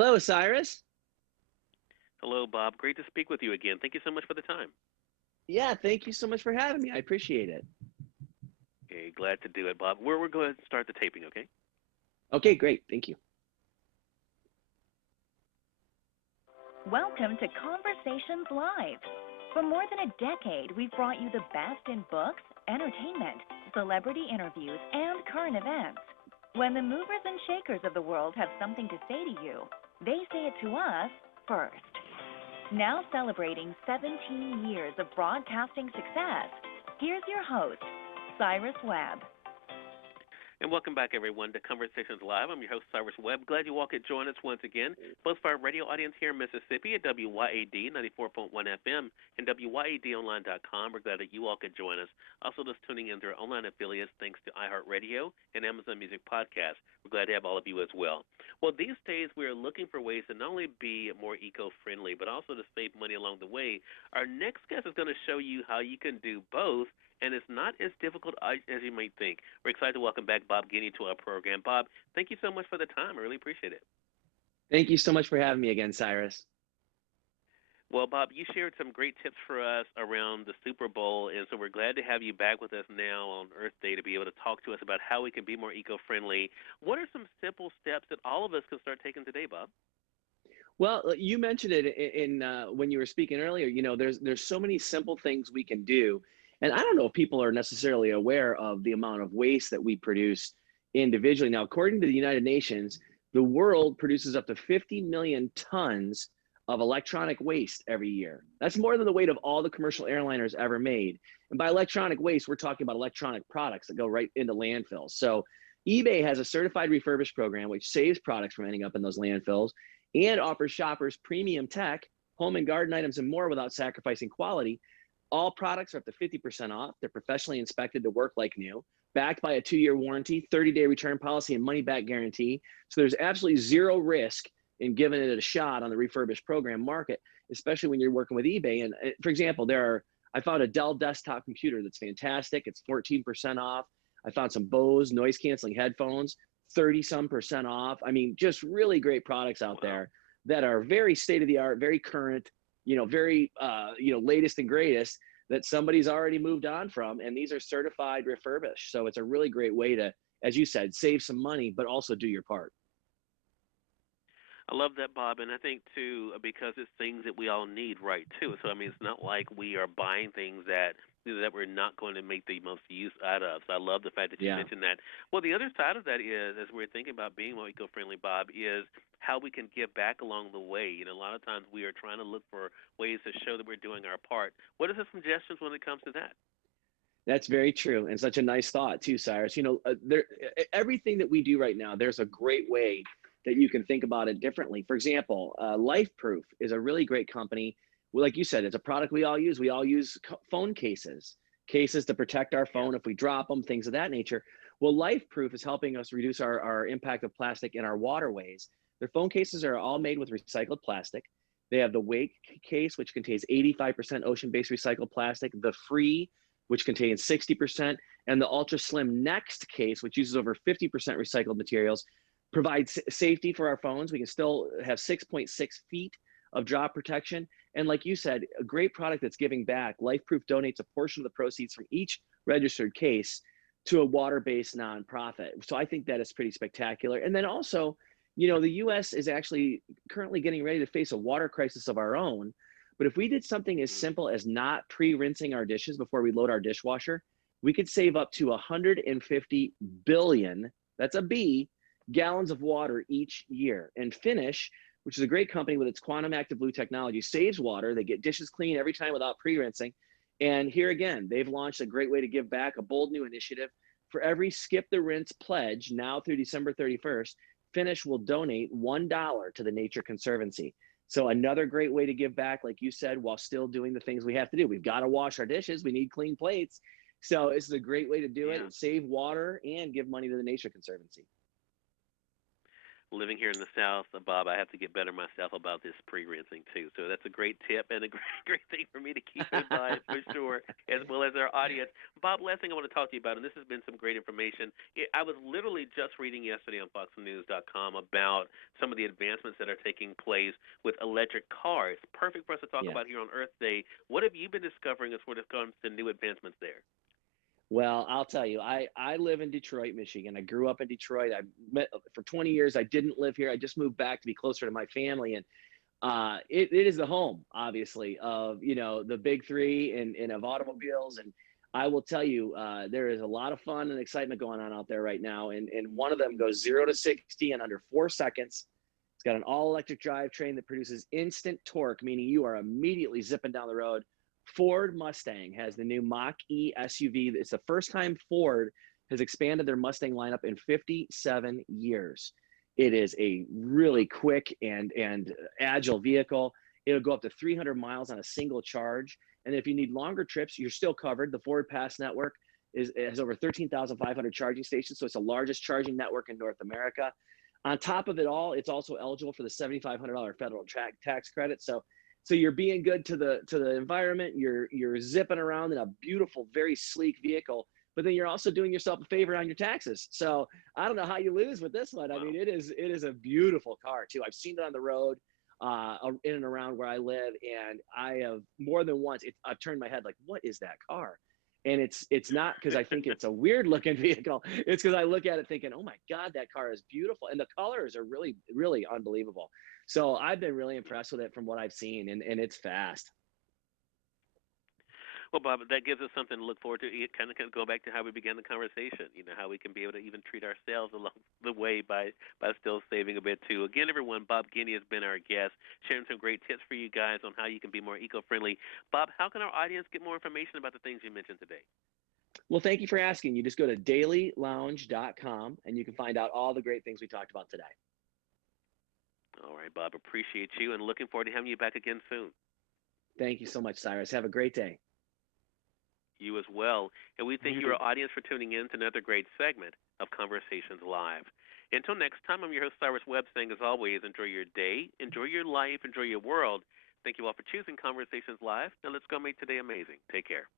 Hello, Cyrus. Hello, Bob. Great to speak with you again. Thank you so much for the time. Yeah, thank you so much for having me. I appreciate it. Okay, glad to do it, Bob. We're going to start the taping, okay? Okay, great. Thank you. Welcome to Conversations Live. For more than a decade, we've brought you the best in books, entertainment, celebrity interviews, and current events. When the movers and shakers of the world have something to say to you, they say it to us first. Now celebrating 17 years of broadcasting success, here's your host, Cyrus Webb. And welcome back, everyone, to Conversations Live. I'm your host, Cyrus Webb. Glad you all could join us once again, both for our radio audience here in Mississippi at WYAD 94.1 FM and WYADonline.com. We're glad that you all could join us. Also, just tuning in to our online affiliates thanks to iHeartRadio and Amazon Music Podcast. We're glad to have all of you as well. Well, these days we are looking for ways to not only be more eco-friendly, but also to save money along the way. Our next guest is going to show you how you can do both, and it's not as difficult as you might think. We're excited to welcome back Bob Guiney to our program. Bob, thank you so much for the time. I really appreciate it. Thank you so much for having me again, Cyrus. Well, Bob, you shared some great tips for us around the Super Bowl, and so we're glad to have you back with us now on Earth Day to be able to talk to us about how we can be more eco-friendly. What are some simple steps that all of us can start taking today, Bob? Well, you mentioned it in when you were speaking earlier. There's so many simple things we can do, and I don't know if people are necessarily aware of the amount of waste that we produce individually. Now, according to the United Nations, the world produces up to 50 million tons of electronic waste every year. That's more than the weight of all the commercial airliners ever made. And by electronic waste, we're talking about electronic products that go right into landfills. So eBay has a certified refurbished program which saves products from ending up in those landfills and offers shoppers premium tech, home and garden items, and more without sacrificing quality. All products are up to 50% off. They're professionally inspected to work like new, backed by a 2-year warranty, 30-day return policy, and money-back guarantee. So there's absolutely zero risk in giving it a shot on the refurbished program market, especially when you're working with eBay. And for example, I found a Dell desktop computer that's fantastic. It's 14% off. I found some Bose noise-canceling headphones, 30-some% off. I mean, just really great products out there that are very state-of-the-art, very current, very, latest and greatest that somebody's already moved on from. And these are certified refurbished. So it's a really great way to, as you said, save some money, but also do your part. I love that, Bob, and I think, too, because it's things that we all need, right, too. So, I mean, it's not like we are buying things that we're not going to make the most use out of. So I love the fact that you Yeah. mentioned that. Well, the other side of that is, as we're thinking about being more eco-friendly, Bob, is how we can give back along the way. A lot of times we are trying to look for ways to show that we're doing our part. What are the suggestions when it comes to that? That's very true, and such a nice thought too, Cyrus. Everything that we do right now, there's a great way that you can think about it differently. For example, Life Proof is a really great company. Well, like you said, it's a product we all use. We all use phone cases to protect our phone if we drop them, things of that nature. Well, Life Proof is helping us reduce our impact of plastic in our waterways. Their phone cases are all made with recycled plastic. They have the Wake case, which contains 85% ocean-based recycled plastic, the Free, which contains 60%, and the Ultra Slim Next case, which uses over 50% recycled materials, provides safety for our phones. We can still have 6.6 feet of drop protection. And like you said, a great product that's giving back. LifeProof donates a portion of the proceeds from each registered case to a water-based nonprofit. So I think that is pretty spectacular. And then also, the U.S. is actually currently getting ready to face a water crisis of our own. But if we did something as simple as not pre-rinsing our dishes before we load our dishwasher, we could save up to 150 billion, that's a B, gallons of water each year. And Finish, which is a great company with its quantum active blue technology, saves water. They get dishes clean every time without pre-rinsing. And here again, they've launched a great way to give back, a bold new initiative. For every Skip the Rinse pledge now through December 31st, Finish will donate $1 to the Nature Conservancy. So another great way to give back, like you said, while still doing the things we have to do. We've got to wash our dishes. We need clean plates. So this is a great way to do it. Save water and give money to the Nature Conservancy. living here in the South, Bob, I have to get better myself about this pre-rinsing too. So that's a great tip and a great thing for me to keep in mind for sure, as well as our audience. Bob, last thing I want to talk to you about, and this has been some great information. I was literally just reading yesterday on FoxNews.com about some of the advancements that are taking place with electric cars. Perfect for us to talk Yeah. about here on Earth Day. What have you been discovering as far as comes to new advancements there? Well, I'll tell you, I live in Detroit, Michigan. I grew up in Detroit. I met for 20 years. I didn't live here. I just moved back to be closer to my family, and it is the home, obviously, of the big three and of automobiles. And I will tell you, there is a lot of fun and excitement going on out there right now. And one of them goes 0 to 60 in under 4 seconds. It's got an all-electric drivetrain that produces instant torque, meaning you are immediately zipping down the road. Ford Mustang has the new Mach-E SUV. It's the first time Ford has expanded their Mustang lineup in 57 years. It is a really quick and agile vehicle. It'll go up to 300 miles on a single charge. And if you need longer trips, you're still covered. The Ford Pass network has over 13,500 charging stations, so it's the largest charging network in North America. On top of it all, it's also eligible for the $7,500 federal tax credit. So you're being good to the environment. You're zipping around in a beautiful, very sleek vehicle, but then you're also doing yourself a favor on your taxes. So I don't know how you lose with this one. Wow. I mean, it is a beautiful car too. I've seen it on the road, in and around where I live, and I have more than once. I've turned my head like, what is that car? And it's not because I think it's a weird looking vehicle. It's because I look at it thinking, oh my God, that car is beautiful, and the colors are really, really unbelievable. So I've been really impressed with it from what I've seen, and it's fast. Well, Bob, that gives us something to look forward to. It kind of go back to how we began the conversation. How we can be able to even treat ourselves along the way by still saving a bit too. Again, everyone, Bob Guiney has been our guest, sharing some great tips for you guys on how you can be more eco-friendly. Bob, how can our audience get more information about the things you mentioned today? Well, thank you for asking. You just go to dailylounge.com and you can find out all the great things we talked about today. All right, Bob, appreciate you and looking forward to having you back again soon. Thank you so much, Cyrus. Have a great day. You as well. And we thank you, our audience, for tuning in to another great segment of Conversations Live. Until next time, I'm your host, Cyrus Webb, saying as always, enjoy your day, enjoy your life, enjoy your world. Thank you all for choosing Conversations Live. Now let's go make today amazing. Take care.